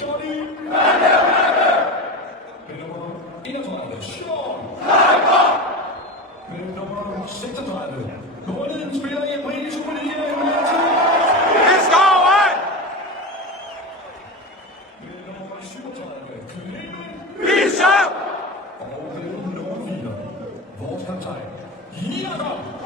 Johnny. Med nummer 31, Sean. Med nummer 36, måneden spiller i april i Superligaen. Det står vej! Med nummer 37, Clemen. Bishop! Og med nummer 4, vores kaptajn, Jakob.